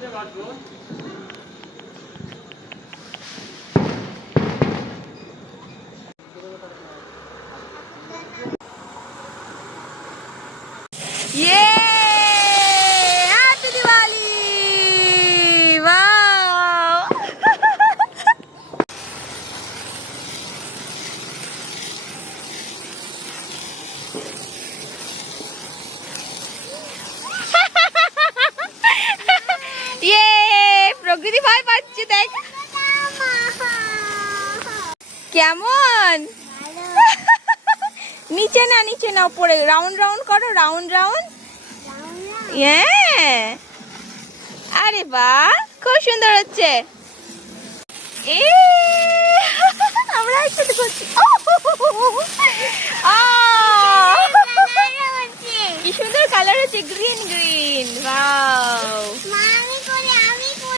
ये happy Diwali wow ये প্রকৃতি ভয় পাচ্ছে দেখ কেমন নিচে না উপরে রাউন্ড রাউন্ড করো রাউন্ড রাউন্ড আরে বাহ খুব সুন্দর হচ্ছে আমরা একসাথে করছি কি সুন্দর কালার হচ্ছে গ্রিন গ্রিন ওয়াও